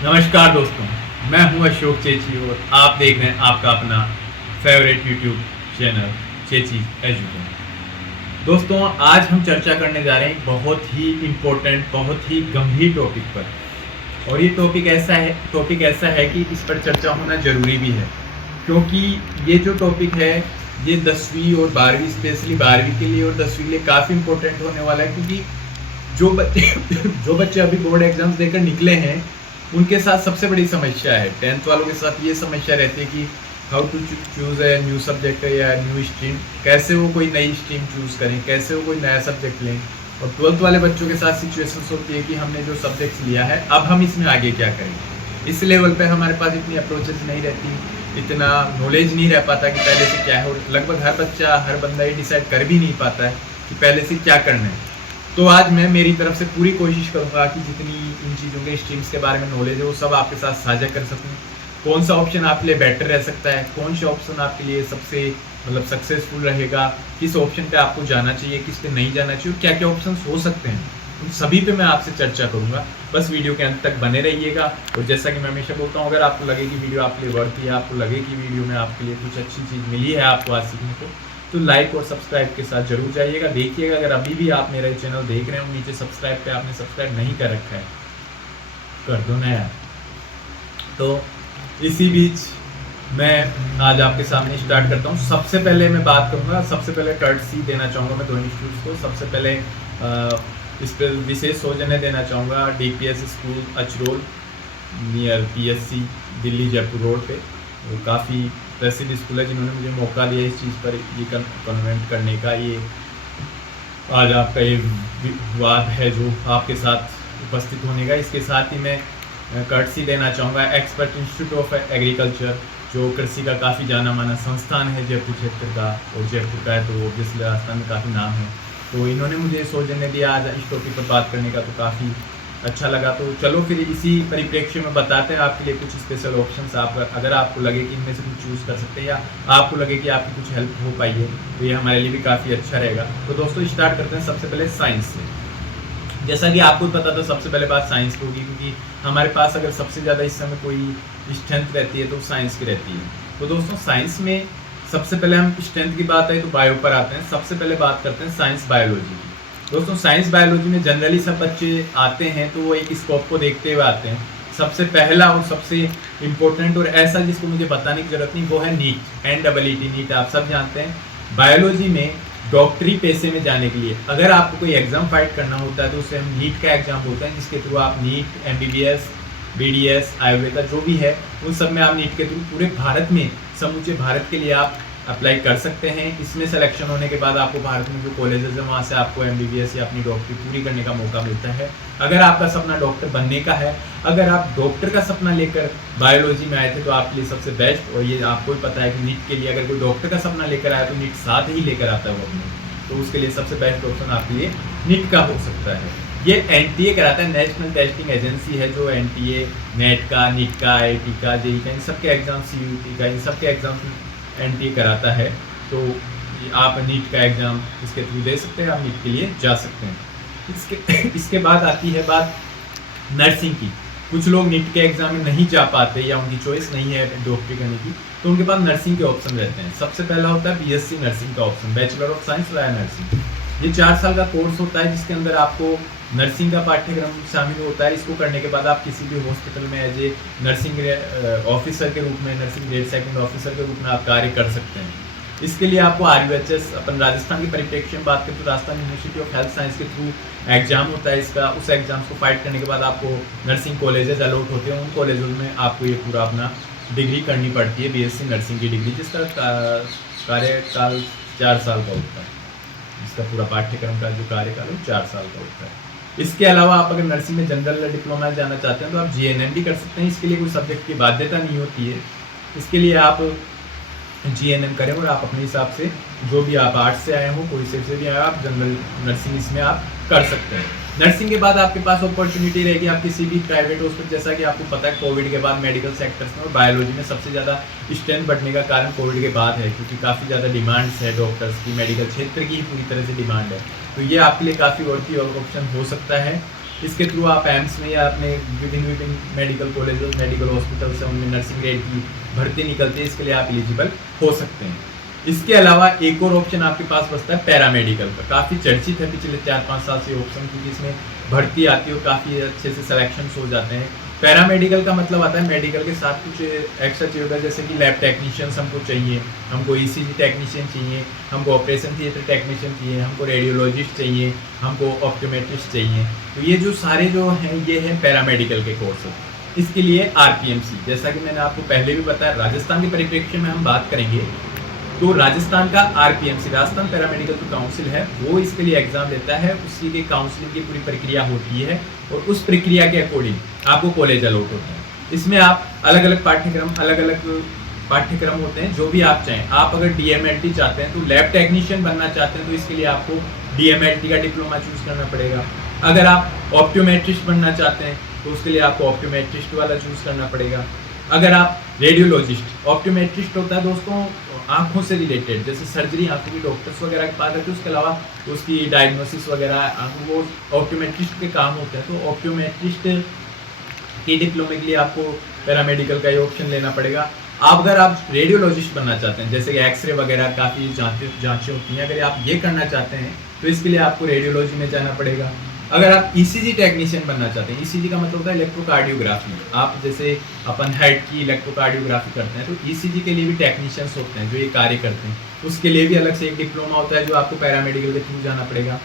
नमस्कार दोस्तों, मैं हूं अशोक चेची और आप देख रहे हैं आपका अपना फेवरेट यूट्यूब चैनल चेची एजुकेशन। दोस्तों, आज हम चर्चा करने जा रहे हैं एक बहुत ही इम्पोर्टेंट, बहुत ही गंभीर टॉपिक पर। और ये टॉपिक ऐसा है कि इस पर चर्चा होना ज़रूरी भी है, क्योंकि ये जो टॉपिक है ये 10वीं और 12वीं, स्पेशली 12वीं के लिए और 10वीं के लिए काफ़ी इम्पोर्टेंट होने वाला है। क्योंकि जो बच्चे जो बच्चे अभी बोर्ड एग्जाम्स देकर निकले हैं उनके साथ सबसे बड़ी समस्या है, 10th वालों के साथ ये समस्या रहती है कि how to choose a new subject या न्यू स्ट्रीम, कैसे वो कोई नई स्ट्रीम चूज़ करें, कैसे वो कोई नया सब्जेक्ट लें। और 12th वाले बच्चों के साथ सिचुएशंस होती है कि हमने जो सब्जेक्ट्स लिया है अब हम इसमें आगे क्या करें। इस लेवल पे हमारे पास इतनी अप्रोचेस नहीं रहती, इतना नॉलेज नहीं रह पाता कि पहले से क्या है। और लगभग हर बच्चा, हर बंदा ये डिसाइड कर भी नहीं पाता है कि पहले से क्या करना है। तो आज मैं मेरी तरफ से पूरी कोशिश करूंगा कि जितनी इन चीज़ों के स्ट्रीम्स के बारे में नॉलेज है वो सब आपके साथ साझा कर सकूं। कौन सा ऑप्शन आपके लिए बेटर रह सकता है, कौन सा ऑप्शन आपके लिए सबसे सक्सेसफुल रहेगा, किस ऑप्शन पे आपको जाना चाहिए, किस पे नहीं जाना चाहिए और क्या क्या ऑप्शन हो सकते हैं, उन सभी पे मैं आपसे चर्चा करूंगा। बस वीडियो के अंत तक बने रहिएगा। और जैसा कि मैं हमेशा बोलता हूँ, अगर आपको लगे कि वीडियो आपके लिए वर्थ है, आपको लगे कि वीडियो में आपके लिए कुछ अच्छी चीज़ मिली है आपको आज सीखने को, तो लाइक और सब्सक्राइब के साथ जरूर जाइएगा, देखिएगा। अगर अभी भी आप मेरा चैनल देख रहे हो, नीचे सब्सक्राइब पे आपने सब्सक्राइब नहीं कर रखा है, कर दो ना यार। तो इसी बीच मैं आज आपके सामने स्टार्ट करता हूँ। सबसे पहले मैं बात करूँगा, सबसे पहले कर्टसी देना चाहूँगा मैं दो इंस्टीट्यूट्स को। सबसे पहले इस पर विशेष सौजन्य देना चाहूँगा DPS school Achrol near PSC Delhi Jaipur road पे। वो काफ़ी प्रसिद्ध स्कूल है, जिन्होंने मुझे मौका दिया इस चीज़ पर ये कन्वेंट करने का। ये आज आपका ये विवाद है जो आपके साथ उपस्थित होने का। इसके साथ ही मैं कर्टसी देना चाहूँगा एक्सपर्ट इंस्टीट्यूट ऑफ एग्रीकल्चर, जो कृषि का काफ़ी जाना माना संस्थान है जयपुर क्षेत्र का, और जयपुर का है तो ऑब्वियसली राजस्थान में काफ़ी नाम है। तो इन्होंने मुझे सौजन्य दिया आज इस टॉपिक पर बात करने का, तो काफ़ी अच्छा लगा। तो चलो फिर इसी परिप्रेक्ष्य में बताते हैं आपके लिए कुछ स्पेशल ऑप्शंस। आप अगर आपको लगे कि इनमें से कुछ चूज़ कर सकते हैं या आपको लगे कि आपकी कुछ हेल्प हो पाई है, तो ये हमारे लिए भी काफ़ी अच्छा रहेगा। तो दोस्तों स्टार्ट करते हैं सबसे पहले साइंस से। जैसा कि आपको पता था, सबसे पहले बात साइंस की होगी, क्योंकि हमारे पास अगर सबसे ज़्यादा इस समय कोई स्ट्रेंथ रहती है तो साइंस की रहती है। तो दोस्तों साइंस में सबसे पहले हम स्ट्रेंथ की बात है तो बायो पर आते हैं। सबसे पहले बात करते हैं साइंस बायोलॉजी की। दोस्तों साइंस बायोलॉजी में जनरली सब बच्चे आते हैं तो वो एक स्कोप को देखते हुए आते हैं। सबसे पहला और सबसे इम्पोर्टेंट और ऐसा जिसको मुझे बताने की जरूरत नहीं, वो है नीट, NEET नीट। आप सब जानते हैं बायोलॉजी में डॉक्टरी पेशे में जाने के लिए अगर आपको कोई एग्जाम फाइट करना होता है तो उसे हम नीट का एग्जाम बोलते हैं, जिसके थ्रू आप नीट, MBBS, BDS, आयुर्वेदा जो भी है उन सब में आप नीट के थ्रू पूरे भारत में, समूचे भारत के लिए आप अप्लाई कर सकते हैं। इसमें सिलेक्शन होने के बाद आपको भारत में जो कॉलेजेस हैं वहाँ से आपको MBBS या अपनी डॉक्टरी पूरी करने का मौका मिलता है। अगर आपका सपना डॉक्टर बनने का है, अगर आप डॉक्टर का सपना लेकर बायोलॉजी में आए थे तो आपके लिए सबसे बेस्ट, और ये आपको भी पता है कि नीट के लिए अगर कोई डॉक्टर का सपना लेकर आया तो नीट साथ ही लेकर आता है वो अपने, तो उसके लिए सबसे बेस्ट ऑप्शन आपके लिए नीट का हो सकता है। ये NTA कराता है, नेशनल टेस्टिंग एजेंसी है जो NTA, नेट का, नीट का, IIT का, JEE का, इन सबके एग्जाम, CUT का, इन सबके एग्जाम NTA कराता है। तो आप नीट का एग्ज़ाम इसके थ्रू दे सकते हैं, आप नीट के लिए जा सकते हैं। इसके बाद आती है बात नर्सिंग की। कुछ लोग नीट के एग्ज़ाम में नहीं जा पाते या उनकी चॉइस नहीं है डॉक्टरी करने की, तो उनके पास नर्सिंग के ऑप्शन रहते हैं। सबसे पहला होता है BSc नर्सिंग का option, bachelor of science via nursing. ये 4 साल का कोर्स होता है जिसके अंदर आपको नर्सिंग का पाठ्यक्रम शामिल होता है। इसको करने के बाद आप किसी भी हॉस्पिटल में एज ए नर्सिंग ऑफिसर के रूप में, नर्सिंग ग्रेड 2 ऑफिसर के रूप में आप कार्य कर सकते हैं। इसके लिए आपको RUHS, अपन राजस्थान की परिप्रेक्ष्य में बात करें तो Rajasthan university of health science के थ्रू एग्जाम होता है इसका। उस एग्जाम को फाइट करने के बाद आपको नर्सिंग कॉलेजेस अलॉट होते हैं, उन कॉलेजों में आपको ये पूरा अपना डिग्री करनी पड़ती है, BSc नर्सिंग की डिग्री, जिसका कार्यकाल 4 साल का होता है। इसका पूरा पाठ्यक्रम का जो कार्यकाल है 4 साल का होता है। इसके अलावा आप अगर नर्सिंग में जनरल डिप्लोमा जाना चाहते हैं तो आप GNM भी कर सकते हैं। इसके लिए कोई सब्जेक्ट की बाध्यता नहीं होती है, इसके लिए आप GNM करें और आप अपने हिसाब से, जो भी आप आर्ट्स से आए हो, कोई से भी आए हो, आप जनरल नर्सिंग इसमें आप कर सकते हैं। नर्सिंग के बाद आपके पास अपॉर्चुनिटी रहेगी आप किसी भी प्राइवेट हॉस्पिटल, जैसा कि आपको पता है कोविड के बाद मेडिकल सेक्टर्स में और बायोलॉजी में सबसे ज़्यादा स्ट्रेंथ बढ़ने का कारण कोविड के बाद है, क्योंकि काफ़ी ज़्यादा डिमांड्स है डॉक्टर्स की, मेडिकल क्षेत्र की पूरी तरह से डिमांड है। तो ये आपके लिए काफ़ी वर्थी ऑप्शन हो सकता है। इसके थ्रू आप एम्स में या अपने विभिन्न मेडिकल कॉलेज मेडिकल हॉस्पिटल से उनमें नर्सिंग ग्रेड की भर्ती निकलती है, इसके लिए आप एलिजिबल हो सकते हैं। इसके अलावा एक और ऑप्शन आपके पास बचता है पैरामेडिकल का। काफ़ी चर्चित है पिछले 4-5 साल से ऑप्शन, क्योंकि इसमें भर्ती आती है और काफ़ी अच्छे से सिलेक्शन हो जाते हैं। पैरामेडिकल का मतलब आता है मेडिकल के साथ कुछ एक्स्ट्रा चाहिए होता है, जैसे कि लैब टेक्नीशियंस हमको चाहिए, हमको ईसीजी टेक्नीशियन चाहिए, हमको ऑपरेशन थिएटर टेक्नीशियन चाहिए, हमको रेडियोलॉजिस्ट चाहिए, हमको ऑप्टोमेट्रिस्ट चाहिए। तो ये जो सारे जो हैं ये हैं पैरामेडिकल के कोर्स। इसके लिए आरपीएमसी, जैसा कि मैंने आपको पहले भी बताया, राजस्थान के परिप्रेक्ष्य में हम बात करेंगे तो राजस्थान का आरपीएमसी, राजस्थान पैरामेडिकल जो काउंसिल है, वो इसके लिए एग्जाम लेता है। उसी के काउंसलिंग की पूरी प्रक्रिया होती है और उस प्रक्रिया के अकॉर्डिंग आपको कॉलेज अलॉट होता है। इसमें आप अलग अलग पाठ्यक्रम होते हैं, जो भी आप चाहें। आप अगर डीएमएलटी चाहते हैं तो लैब टेक्नीशियन बनना चाहते हैं तो इसके लिए आपको डीएमएलटी का डिप्लोमा चूज करना पड़ेगा। अगर आप ऑप्टोमेट्रिस्ट बनना चाहते हैं तो उसके लिए आपको ऑप्टोमेट्रिस्ट वाला चूज करना पड़ेगा। अगर आप रेडियोलॉजिस्ट, ऑप्टोमेट्रिस्ट होता है दोस्तों आंखों से रिलेटेड, जैसे सर्जरी आंखों की डॉक्टर्स वगैरह के पास रहते हैं, उसके अलावा उसकी डायग्नोसिस वगैरह वो ऑप्टोमेट्रिस्ट के काम होते हैं। तो ऑप्टोमेट्रिस्ट के डिप्लोमे के लिए आपको पैरामेडिकल का ही ऑप्शन लेना पड़ेगा। अगर आप रेडियोलॉजिस्ट बनना चाहते हैं, जैसे कि एक्सरे वगैरह काफ़ी जांचें होती हैं, अगर आप ये करना चाहते हैं तो इसके लिए आपको रेडियोलॉजी में जाना पड़ेगा। अगर आप ईसीजी टेक्नीशियन बनना चाहते हैं, ईसीजी का मतलब होता है इलेक्ट्रोकार्डियोग्राफी, आप जैसे अपन हार्ट की इलेक्ट्रोकार्डियोग्राफी करते हैं तो ईसीजी के लिए भी टेक्नीशियंस होते हैं जो ये कार्य करते हैं, उसके लिए भी अलग से एक डिप्लोमा होता है जो आपको पैरामेडिकल के थ्रू जाना पड़ेगा।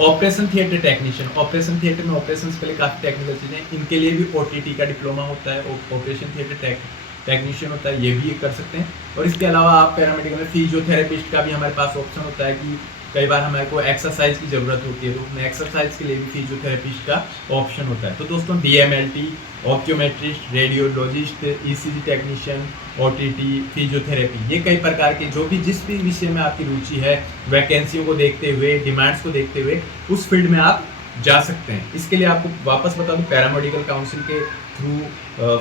Operation theatre technician, operation theatre में ऑपरेशन के लिए काफ़ी टेक्निकल चीज़ें, इनके लिए भी ओटीटी का डिप्लोमा होता है, ऑपरेशन थिएटर टेक्नीशियन होता है, ये भी कर सकते हैं। और इसके अलावा आप पैरामेडिकल में फिजियोथेरेपिस्ट का भी हमारे पास ऑप्शन होता है कि कई बार हमारे को एक्सरसाइज की ज़रूरत होती है तो उसमें एक्सरसाइज के लिए भी फिजियोथेरेपिस्ट का ऑप्शन होता है। तो दोस्तों DMLT, optometrist, radiologist, ECG technician, OTT, physiotherapy, ये कई प्रकार के जो भी जिस भी विषय में आपकी रुचि है, वैकेंसियों को देखते हुए, डिमांड्स को देखते हुए उस फील्ड में आप जा सकते हैं। इसके लिए आपको वापस बता दूं, पैरामेडिकल काउंसिल के थ्रू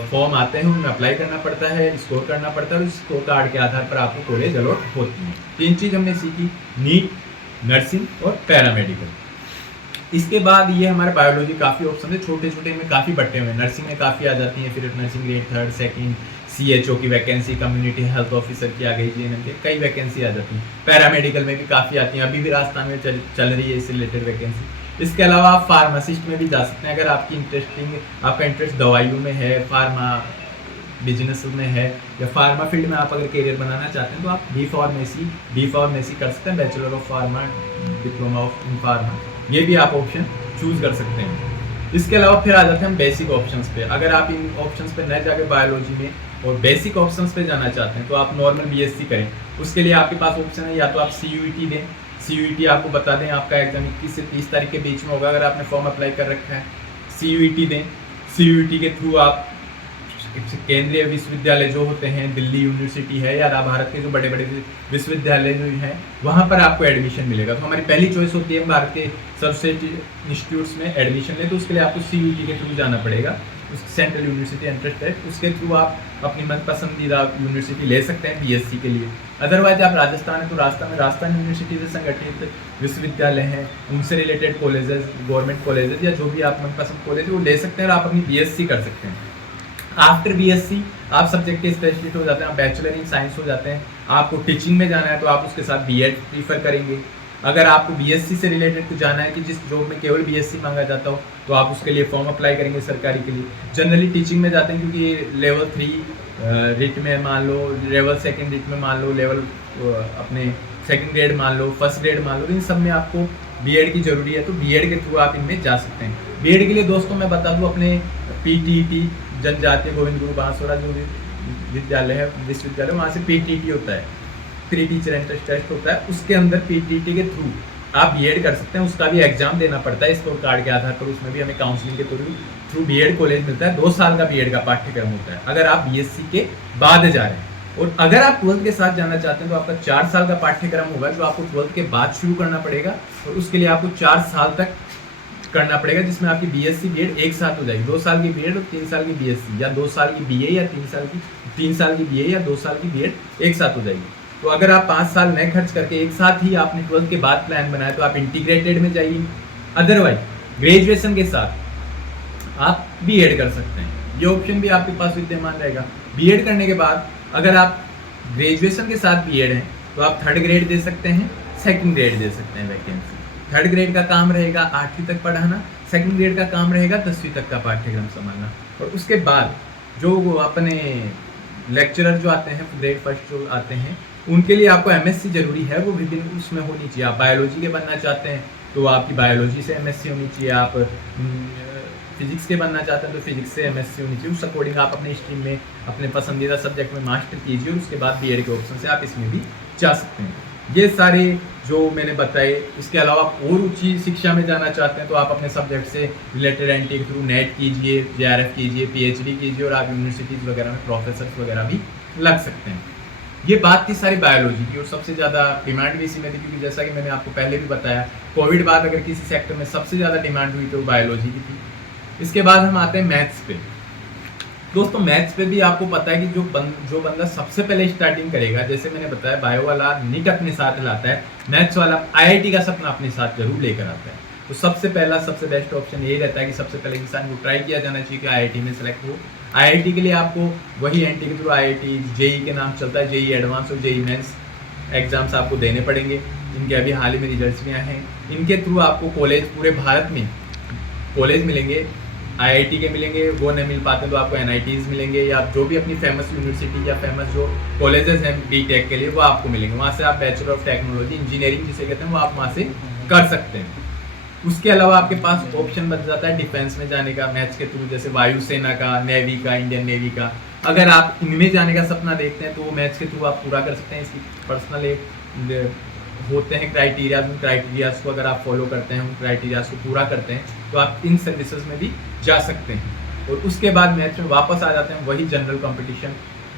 फॉर्म आते हैं, उनमें अप्लाई करना पड़ता है, स्कोर करना पड़ता है और स्कोर कार्ड के आधार पर आपको कॉलेज अलॉट होती है। 3 चीज़ हमने सीखी, नीट, नर्सिंग और पैरामेडिकल। इसके बाद ये हमारे बायोलॉजी काफ़ी ऑप्शन है, छोटे छोटे में काफ़ी बट्टे हुए हैं। नर्सिंग में काफ़ी आ जाती हैं, फिर nursing grade 3rd, 2nd, CHO की वैकेंसी, कम्युनिटी हेल्थ ऑफिसर की आ गई, जीएनएम के कई वैकेंसी आ जाती हैं। पैरामेडिकल में भी काफ़ी आती हैं, अभी भी राजस्थान में चल रही है इससे रिलेटेड वैकेंसी। इसके अलावा आप फार्मासिस्ट में भी जा सकते हैं, अगर आपका इंटरेस्ट दवाइयों में है, फार्मा बिजनेस में है या फार्मा फील्ड में आप अगर करियर बनाना चाहते हैं तो आप बी फार्मेसी कर सकते हैं, bachelor of pharma, diploma of in pharma, ये भी आप ऑप्शन चूज कर सकते हैं। इसके अलावा फिर आ जाते हैं हम बेसिक ऑप्शंस पे। अगर आप इन ऑप्शंस पे न जाके बायोलॉजी में और बेसिक ऑप्शंस पे जाना चाहते हैं तो आप नॉर्मल बीएससी करें। उसके लिए आपके पास ऑप्शन है, या तो आप सीयूईटी दें, सीयूईटी आपको बता दें आपका एग्जाम 21 से 30 तारीख के बीच में होगा, अगर आपने फॉर्म अप्लाई कर रखा है सीयूईटी दें। सीयूईटी के थ्रू आप केंद्रीय विश्वविद्यालय जो होते हैं, दिल्ली यूनिवर्सिटी है या भारत के जो बड़े बड़े विश्वविद्यालय जो हैं वहाँ पर आपको एडमिशन मिलेगा। तो हमारी पहली चॉइस होती है भारत के सर्वश्रेष्ठ इंस्टीट्यूट्स में एडमिशन ले, तो उसके लिए आपको सीयूईटी के थ्रू जाना पड़ेगा, सेंट्रल यूनिवर्सिटी एंट्रेंस टेस्ट, उसके थ्रू आप अपनी मन पसंदीदा यूनिवर्सिटी ले सकते हैं बीएससी के लिए। अदरवाइज आप राजस्थान है तो राजस्थान यूनिवर्सिटी से संगठित विश्वविद्यालय हैं, उनसे रिलेटेड कॉलेजेस, गवर्नमेंट कॉलेजेस या जो भी आप मनपसंद कॉलेज वो ले सकते हैं और आप अपनी बीएससी कर सकते हैं। आफ्टर बीएससी आप सब्जेक्ट के स्पेशलिस्ट हो जाते हैं, आप बैचलर इन साइंस हो जाते हैं। आपको टीचिंग में जाना है तो आप उसके साथ बीएड प्रीफर करेंगे। अगर आपको बीएससी से रिलेटेड कुछ जाना है कि जिस जॉब में केवल बीएससी मांगा जाता हो तो आप उसके लिए फॉर्म अप्लाई करेंगे सरकारी के लिए। जनरली टीचिंग में जाते हैं क्योंकि लेवल 3 रिट में मान लो, लेवल 2 रिट में मान लो, लेवल अपने 2nd ग्रेड मान लो, 1st ग्रेड मान लो, इन सब में आपको बीएड की जरूरी है, तो बीएड के थ्रू आप इनमें जा सकते हैं। बीएड के लिए दोस्तों मैं बता दूं, अपने पीटीटी जनजातीय गोविंद गुरु बांसवाड़ा जो विद्यालय है, विश्वविद्यालय, वहाँ से पीटीटी होता है, प्री टीचर एंट्रेंस टेस्ट होता है, उसके अंदर पीटीटी के थ्रू आप बीएड कर सकते हैं। उसका भी एग्जाम देना पड़ता है स्कोर कार्ड के आधार पर, उसमें भी हमें काउंसलिंग के थ्रू बीएड कॉलेज मिलता है। 2 साल का बीएड का पाठ्यक्रम होता है अगर आप बीएससी के बाद जा रहे हैं। और अगर आप 12th के साथ जाना चाहते हैं तो आपका 4 साल का पाठ्यक्रम होगा जो आपको 12th के बाद शुरू करना पड़ेगा, और उसके लिए आपको 4 साल तक करना पड़ेगा, जिसमें आपकी बीएससी बीएड एक साथ हो जाएगी। 2 साल की बीएड और 3 साल की बीएससी, या 2 साल की बीए या 3 साल की बीए या 2 साल की बीएड एक साथ हो जाएगी। तो अगर आप 5 साल नए खर्च करके एक साथ ही आपने 12th के बाद प्लान बनाया तो आप इंटीग्रेटेड में जाइए। अदरवाइज ग्रेजुएशन के साथ आप बीएड कर सकते हैं। ये ऑप्शन भी आपके पास विद्यमान रहेगा। बीएड करने के बाद अगर आप ग्रेजुएशन के साथ बीएड हैं तो आप थर्ड ग्रेड दे सकते हैं, सेकंड ग्रेड दे सकते हैं वैकेंसी। थर्ड ग्रेड का काम रहेगा 8वीं तक पढ़ाना, सेकंड ग्रेड का काम रहेगा 10वीं तक का पाठ्यक्रम संभालना। और उसके बाद जो अपने लेक्चरर जो आते हैं, ग्रेड फर्स्ट जो आते हैं, उनके लिए आपको एमएससी जरूरी है, वो विभिन्न उसमें होनी चाहिए। आप बायोलॉजी के बनना चाहते हैं तो आपकी बायोलॉजी से एमएससी होनी चाहिए। आप फिजिक्स के बनना चाहते हैं तो फिजिक्स से एमएससी होनी चाहिए। उस अकॉर्डिंग आप अपने स्ट्रीम में अपने पसंदीदा सब्जेक्ट में मास्टर कीजिए और उसके बाद बीएड के ऑप्शन से आप इसमें भी जा सकते हैं। ये सारे जो मैंने बताए, इसके अलावा आप और ऊंची शिक्षा में जाना चाहते हैं तो आप अपने सब्जेक्ट से रिलेटेड एनटी के थ्रू नेट कीजिए, जेआरएफ कीजिए, पीएचडी कीजिए और आप यूनिवर्सिटीज़ वगैरह में प्रोफेसर वगैरह भी लग सकते हैं। ये बात थी सारी बायोलॉजी की और सबसे ज़्यादा डिमांड भी इसी में थी, क्योंकि जैसा कि मैंने आपको पहले भी बताया, कोविड बाद अगर किसी सेक्टर में सबसे ज़्यादा डिमांड हुई तो बायोलॉजी की थी। इसके बाद हम आते हैं मैथ्स पे। दोस्तों मैथ्स पे भी आपको पता है कि जो बंदा सबसे पहले स्टार्टिंग करेगा, जैसे मैंने बताया बायो वाला नीट अपने साथ लाता है, मैथ्स वाला आईआईटी का सपना अपने साथ जरूर लेकर आता है। तो सबसे पहला सबसे बेस्ट ऑप्शन यही रहता है कि सबसे पहले इंसान को ट्राई किया जाना चाहिए कि आईआईटी में सेलेक्ट हो। आईआईटी के लिए आपको वही एनटी के थ्रू आईआईटी जेई के नाम चलता है, जेई एडवांस और जेई मेंस एग्जाम्स आपको देने पड़ेंगे। इनके अभी हाल ही में रिजल्ट्स भी आए हैं। इनके थ्रू आपको कॉलेज पूरे भारत में कॉलेज मिलेंगे, आईआईटी के मिलेंगे, वो नहीं मिल पाते तो आपको एनआईटीज़ मिलेंगे, या जो भी अपनी फेमस यूनिवर्सिटी या फेमस जो कॉलेजेस हैं बीटेक के लिए वो आपको मिलेंगे। वहाँ से आप बैचलर ऑफ टेक्नोलॉजी इंजीनियरिंग जिसे कहते हैं वो आप वहाँ से कर सकते हैं। उसके अलावा आपके पास ऑप्शन बच जाता है डिफेंस में जाने का मैथ्स के थ्रू, जैसे वायुसेना का, नेवी का, इंडियन नेवी का। अगर आप इनमें जाने का सपना देखते हैं तो वो मैथ्स के थ्रू आप पूरा कर सकते हैं। इसकी पर्सनल एक होते हैं क्राइटेरियाज, उन क्राइटेरियाज को अगर आप फॉलो करते हैं, उन क्राइटेरियाज को पूरा करते हैं तो आप इन सर्विसेज में भी जा सकते हैं। और उसके बाद मैथ्स में वापस आ जाते हैं वही general competition,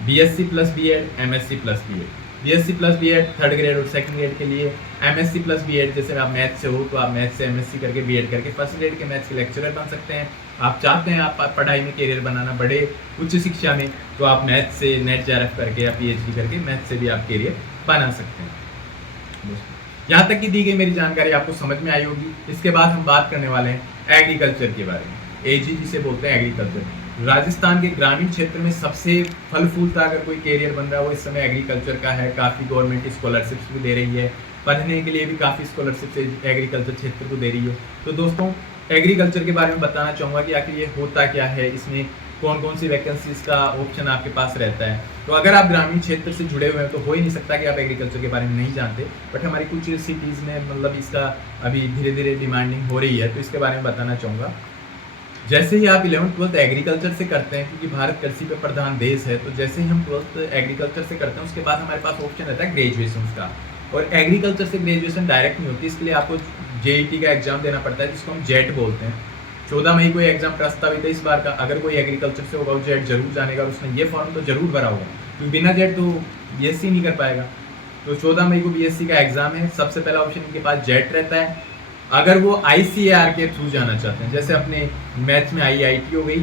BSc plus BEd, MSc plus BEd. BSc plus BEd third grade और सेकंड ग्रेड के लिए, एमएससी प्लस बीएड जैसे आप मैथ्स से हो तो आप मैथ्स से एमएससी करके बीएड करके फर्स्ट ग्रेड के मैथ्स के लेक्चरर बन सकते हैं। आप चाहते हैं आप पढ़ाई में करियर बनाना बड़े उच्च शिक्षा में, तो आप मैथ्स से नेट जेआरएफ करके या पीएचडी करके मैथ्स से भी आप करियर बना सकते हैं। यहाँ तक की दी गई मेरी जानकारी आपको समझ में आई होगी। इसके बाद हम बात करने वाले हैं एग्रीकल्चर के बारे में। एजी जिसे बोलते हैं एग्रीकल्चर। राजस्थान के ग्रामीण क्षेत्र में सबसे फल फूलता अगर कोई कैरियर बन रहा है वो इस समय एग्रीकल्चर का है। काफ़ी गवर्नमेंट स्कॉलरशिप्स भी दे रही है, पढ़ने के लिए भी काफ़ी स्कॉलरशिप एग्रीकल्चर क्षेत्र को दे रही है। तो दोस्तों एग्रीकल्चर के बारे में बताना चाहूँगा कि आखिर ये होता क्या है, इसमें कौन कौन सी वैकेंसीज का ऑप्शन आपके पास रहता है। तो अगर आप ग्रामीण क्षेत्र से जुड़े हुए हैं तो हो ही नहीं सकता कि आप एग्रीकल्चर के बारे में नहीं जानते। बट हमारी कुछ सिटीज़ में मतलब इसका अभी धीरे धीरे डिमांडिंग हो रही है, तो इसके बारे में बताना चाहूँगा। जैसे ही आप 11th-12th एग्रीकल्चर से करते हैं, क्योंकि भारत कृषि पर प्रधान देश है, तो जैसे ही हम 12th एग्रीकल्चर से करते हैं उसके बाद हमारे पास ऑप्शन रहता है ग्रेजुएशन का। और एग्रीकल्चर से ग्रेजुएशन डायरेक्ट नहीं होती, इसके लिए आपको जेईटी का एग्जाम देना पड़ता है जिसको हम जेट बोलते हैं। 14 मई को एग्जाम प्रस्तावित है इस बार का। अगर कोई एग्रीकल्चर से होगा वो जेट जरूर जाने का और उसने ये फॉर्म तो जरूर भरा होगा, क्योंकि बिना जेट तो बीएससी नहीं कर पाएगा। तो 14 मई को बीएससी का एग्जाम है। सबसे पहला ऑप्शन इनके पास जेट रहता है। अगर वो आईसीएआर के थ्रू जाना चाहते हैं, जैसे अपने मैथ्स में आईआईटी हो गई,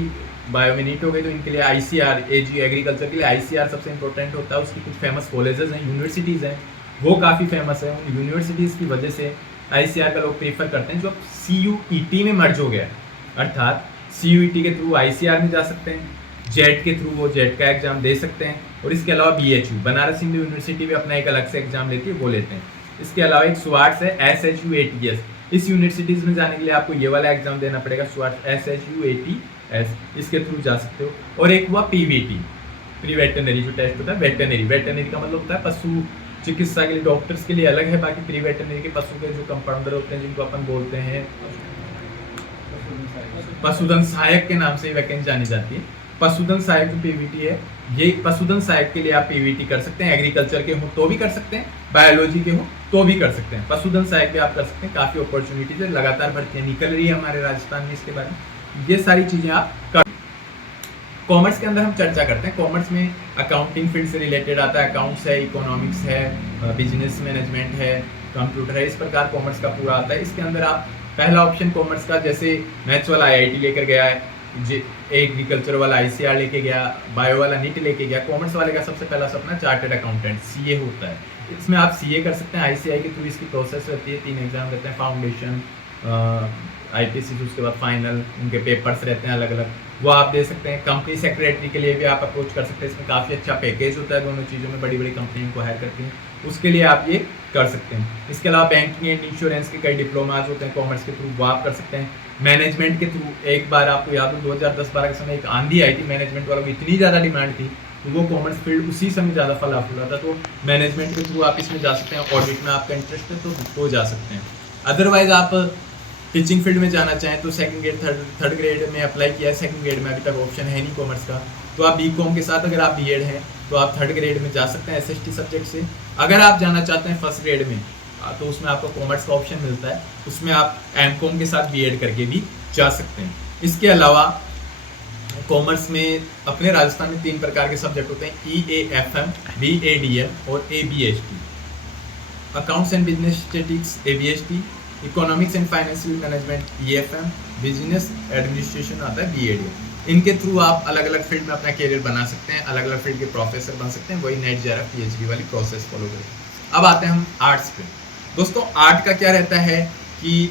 बायो में नीट हो गई, तो इनके लिए आईसीआर, एजी एग्रीकल्चर के लिए आईसीआर सबसे इंपॉर्टेंट होता है। उसकी कुछ फेमस कॉलेजेस हैं, यूनिवर्सिटीज़ हैं, वो काफ़ी फेमस है। उन यूनिवर्सिटीज़ की वजह से आईसीआर का लोग प्रेफर करते हैं। जो अब सीयूईटी में मर्ज हो गया, अर्थात सीयूईटी के थ्रू आईसीआर में जा सकते हैं, जेट के थ्रू वो जेट का एग्जाम दे सकते हैं। और इसके अलावा बीएचयू, बनारस हिंदू यूनिवर्सिटी भी अपना एक अलग से एग्जाम लेती है, वो लेते हैं। इसके अलावा एक स्वाट्स है, SHU-ATS। इस यूनिवर्सिटीज़ में जाने के लिए आपको ये वाला एग्जाम देना पड़ेगा, स्वाट्स SHU-ATS, इसके थ्रू जा सकते हो। और एक हुआ पीवीटी, प्री वेटनरी जो टेस्ट होता है, वेटनरी का मतलब होता है पशु चिकित्सा के लिए, डॉक्टर्स के लिए अलग है। बाकी प्री वेटनरी के पशु के जो कंपाउंडर होते हैं, जिनको अपन बोलते हैं पशुधन सहायक के नाम से वैकेंसी जानी जाती है। पशुधन सहायक जो पीवीटी है, ये पशुधन सहायक के लिए आप पीवीटी कर सकते हैं। एग्रीकल्चर के हो तो भी कर सकते हैं, बायोलॉजी के हो तो भी कर सकते हैं। पशुधन सहायक भी आप कर सकते हैं। काफ़ी अपॉर्चुनिटीज है, लगातार भर्तियाँ निकल रही है हमारे राजस्थान में इसके बारे में। ये सारी चीज़ें आप कर। कॉमर्स के अंदर हम चर्चा करते हैं। कॉमर्स में अकाउंटिंग फील्ड से रिलेटेड आता है, अकाउंट्स है, इकोनॉमिक्स है, बिजनेस मैनेजमेंट है, कंप्यूटर है, इस प्रकार कॉमर्स का पूरा आता है। इसके अंदर आप पहला ऑप्शन कॉमर्स का, जैसे मैथ्स वाला आईआईटी लेकर गया है, एग्रीकल्चर वाला आईसीआर लेके गया, बायो वाला नीट लेके गया। कॉमर्स वाले का सबसे पहला सपना चार्टर्ड अकाउंटेंट सीए होता है। इसमें आप सीए कर सकते हैं। आईसीआई के थ्रू इसकी प्रोसेस रहती है, 3 एग्जाम रहते हैं, फाउंडेशन, IPSC, उसके बाद फाइनल उनके पेपर्स रहते हैं अलग अलग, वो आप दे सकते हैं। कंपनी सेक्रेटरी के लिए भी आप अप्रोच कर सकते हैं, इसमें काफ़ी अच्छा पैकेज होता है, दोनों चीज़ों में बड़ी बड़ी कंपनी को हायर करती हैं, उसके लिए आप ये कर सकते हैं। इसके अलावा बैंकिंग एंड इंश्योरेंस के कई डिप्लोमाज होते हैं कॉमर्स के थ्रू, वो आप कर सकते हैं। मैनेजमेंट के थ्रू एक बार आपको याद हो 2010-12 के समय एक आंधी आई थी मैनेजमेंट वालों की, इतनी ज़्यादा डिमांड थी तो वो कॉमर्स फील्ड उसी समय ज़्यादा फला फूला था, तो मैनेजमेंट के थ्रू आप इसमें जा सकते हैं। ऑडिट में आपका इंटरेस्ट है तो जा सकते हैं। अदरवाइज आप टीचिंग फील्ड में जाना चाहें तो सेकंड ग्रेड थर्ड ग्रेड में अप्लाई किया है, सेकंड ग्रेड में अभी तक ऑप्शन है नहीं कॉमर्स का, तो आप BCom के साथ अगर आप B.Ed हैं तो आप थर्ड ग्रेड में जा सकते हैं SST सब्जेक्ट से। अगर आप जाना चाहते हैं फर्स्ट ग्रेड में तो उसमें आपको कॉमर्स का ऑप्शन मिलता है, उसमें आप M.Com के साथ B.Ed करके भी जा सकते हैं। इसके अलावा कॉमर्स में अपने राजस्थान में 3 प्रकार के सब्जेक्ट होते हैं, EAFM, BADM और ABHT। Accounts and business statistics ABHT, economics and financial management EFM, business administration आता है BADM। इनके थ्रू आप अलग अलग फील्ड में अपना करियर बना सकते हैं, अलग अलग फील्ड के प्रोफेसर बन सकते हैं, वही नेट JRF PhD वाली प्रोसेस फॉलो करें। अब आते हैं हम आर्ट्स पे। दोस्तों आर्ट का क्या रहता है कि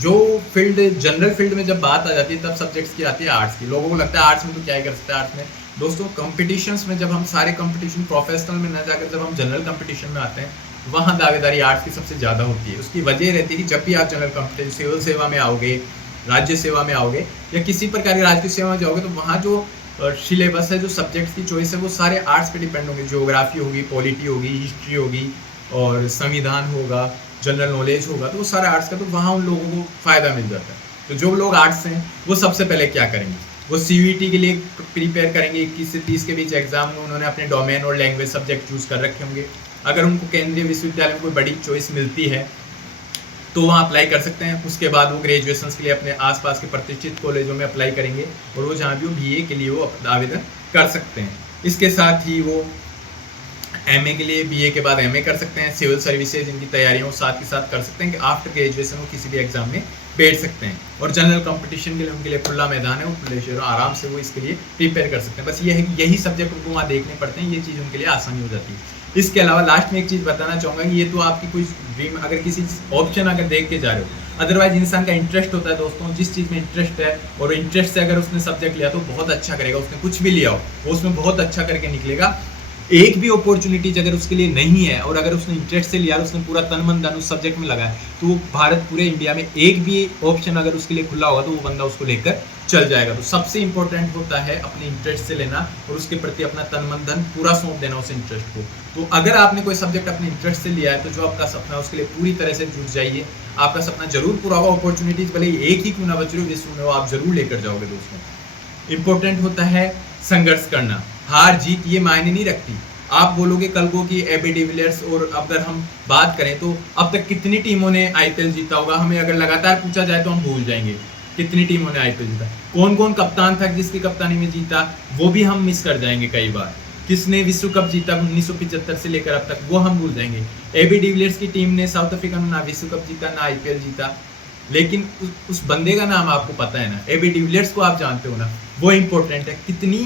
जो फील्ड जनरल फील्ड में जब बात आ जाती है तब सब्जेक्ट्स की आती है आर्ट्स की। लोगों को लगता है आर्ट्स में तो क्या ही कर सकते हैं आर्ट्स में। दोस्तों कंपटीशंस में जब हम सारे कंपटीशन प्रोफेशनल में न जाकर जब हम जनरल कंपटीशन में आते हैं वहाँ दावेदारी आर्ट्स की सबसे ज़्यादा होती है। उसकी वजह रहती है कि जब भी आप जनरल कंपटीशन सिविल सेवा में आओगे, राज्य सेवा में आओगे या किसी प्रकार की राजकीय सेवा में जाओगे तो वहाँ जो सिलेबस है, जो सब्जेक्ट्स की चॉइस है वो सारे आर्ट्स पे डिपेंड होंगे। ज्योग्राफी होगी, पॉलिटी होगी, हिस्ट्री होगी और संविधान होगा, जनरल नॉलेज होगा, तो वो सारा आर्ट्स का, तो वहाँ उन लोगों को फ़ायदा मिल जाता है। तो जो लोग आर्ट्स हैं वो सबसे पहले क्या करेंगे, वो CVT के लिए प्रिपेयर करेंगे। 21 से 30 के बीच एग्जाम में उन्होंने अपने डोमेन और लैंग्वेज सब्जेक्ट चूज़ कर रखे होंगे। अगर उनको केंद्रीय विश्वविद्यालय में कोई बड़ी चॉइस मिलती है तो वहाँ अप्लाई कर सकते हैं। उसके बाद वो ग्रेजुएशन के लिए अपने आसपास के प्रतिष्ठित कॉलेजों में अप्लाई करेंगे और वो जहाँ भी वो BA के लिए वो आवेदन कर सकते हैं। इसके साथ ही वो MA के लिए BA के बाद MA कर सकते हैं। सिविल सर्विसेज इनकी तैयारियां साथ के साथ कर सकते हैं कि आफ्टर ग्रेजुएशन वो किसी भी एग्जाम में बैठ सकते हैं। और जनरल कंपटीशन के लिए उनके लिए खुला मैदान है, वो खुले शहरों आराम से वो इसके लिए प्रिपेयर कर सकते हैं। बस ये है कि यही सब्जेक्ट उनको वहाँ देखने पड़ते हैं, ये चीज़ उनके लिए आसानी हो जाती है। इसके अलावा लास्ट में एक चीज़ बताना चाहूँगा कि ये तो आपकी कोई ड्रीम, अगर किसी ऑप्शन अगर देख के जा रहे हो, अदरवाइज इंसान का इंटरेस्ट होता है दोस्तों, जिस चीज़ में इंटरेस्ट है और इंटरेस्ट से अगर उसने सब्जेक्ट लिया तो बहुत अच्छा करेगा। उसने कुछ भी लिया हो वो उसमें बहुत अच्छा करके निकलेगा। एक भी अपॉर्चुनिटीज अगर उसके लिए नहीं है और अगर उसने इंटरेस्ट से लिया, उसने पूरा तन मन धन उस सब्जेक्ट में लगाया, तो भारत पूरे इंडिया में एक भी ऑप्शन अगर उसके लिए खुला होगा तो वो बंदा उसको लेकर चल जाएगा। तो सबसे इंपॉर्टेंट होता है अपने इंटरेस्ट से लेना और उसके प्रति अपना तन मन धन पूरा सौंप देना उस इंटरेस्ट को। तो अगर आपने कोई सब्जेक्ट अपने इंटरेस्ट से लिया है तो जो आपका सपना है उसके लिए पूरी तरह से जुट जाइए। आपका सपना जरूर पूरा होगा। अपॉर्चुनिटीज भले एक ही क्यों ना बच रही हो विश्व में, वो आप जरूर लेकर जाओगे दोस्तों। इंपॉर्टेंट होता है संघर्ष करना। हार जीत ये मायने नहीं रखती। आप बोलोगे कल को कि AB डिविलियर्स, और अगर हम बात करें तो अब तक कितनी टीमों ने IPL जीता होगा, हमें अगर लगातार पूछा जाए तो हम भूल जाएंगे कितनी टीमों ने IPL जीता। कौन कौन कप्तान था जिसकी कप्तानी में जीता वो भी हम मिस कर जाएंगे कई बार। किसने विश्व कप जीता 1975 से लेकर अब तक, वो हम भूल जाएंगे। AB डिविलियर्स की टीम ने साउथ अफ्रीका में ना विश्व कप जीता ना IPL जीता, लेकिन उस बंदे का नाम आपको पता है ना, AB डिविलियर्स को आप जानते हो ना, वो इम्पोर्टेंट है। कितनी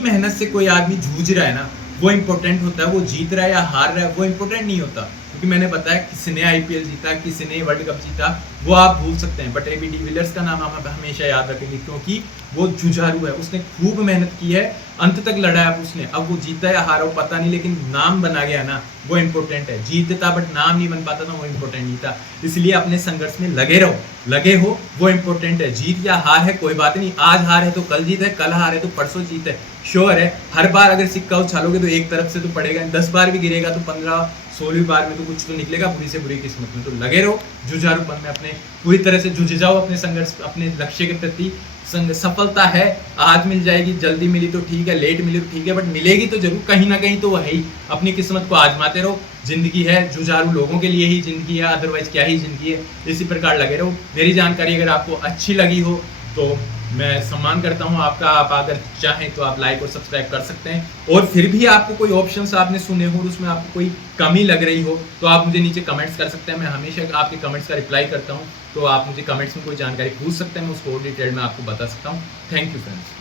मेहनत से कोई आदमी जूझ रहा है ना, वो इम्पोर्टेंट होता है। वो जीत रहा है या हार रहा है वो इम्पोर्टेंट नहीं होता, क्योंकि मैंने बताया किसने IPL जीता, किसने वर्ल्ड कप जीता, वो आप भूल सकते हैं, बट AB डिविलियर्स का नाम हम हमेशा याद रखेंगे, क्योंकि वो जुझारू है। उसने खूब मेहनत की है, अंत तक लड़ा है उसने। अब वो जीता या हारा वो पता नहीं, लेकिन नाम बना गया ना, वो इम्पोर्टेंट है। जीतता बट नाम नहीं बन पाता था, वो इम्पोर्टेंट नहीं था। इसलिए अपने संघर्ष में लगे रहो, लगे हो, वो इम्पोर्टेंट है। जीत या हार है कोई बात नहीं, आज हार है तो कल जीत है, कल हार है तो परसों जीत है। श्योर है हर बार अगर सिक्का उछालोगे तो एक तरफ से तो पड़ेगा, 10 बार भी गिरेगा तो 15-16वीं बार में तो कुछ तो निकलेगा बुरी से बुरी किस्मत में। तो लगे रहो जुझारूपन में, अपने पूरी तरह से जुझ जाओ अपने संघर्ष, अपने लक्ष्य के प्रति। सफलता है आज मिल जाएगी, जल्दी मिली तो ठीक है, लेट मिली तो ठीक है, बट मिलेगी तो जरूर कहीं ना कहीं, तो वही अपनी किस्मत को आजमाते रहो। जिंदगी है जुझारू लोगों के लिए ही जिंदगी है, अदरवाइज क्या ही जिंदगी है। इसी प्रकार लगे रहो। मेरी जानकारी अगर आपको अच्छी लगी हो तो मैं सम्मान करता हूं आपका। आप अगर चाहें तो आप लाइक और सब्सक्राइब कर सकते हैं, और फिर भी आपको कोई ऑप्शंस आपने सुने हो और उसमें आपको कोई कमी लग रही हो तो आप मुझे नीचे कमेंट्स कर सकते हैं। मैं हमेशा आपके कमेंट्स का रिप्लाई करता हूं, तो आप मुझे कमेंट्स में कोई जानकारी पूछ सकते हैं, मैं उसको और डिटेल में आपको बता सकता हूँ। Thank you friends.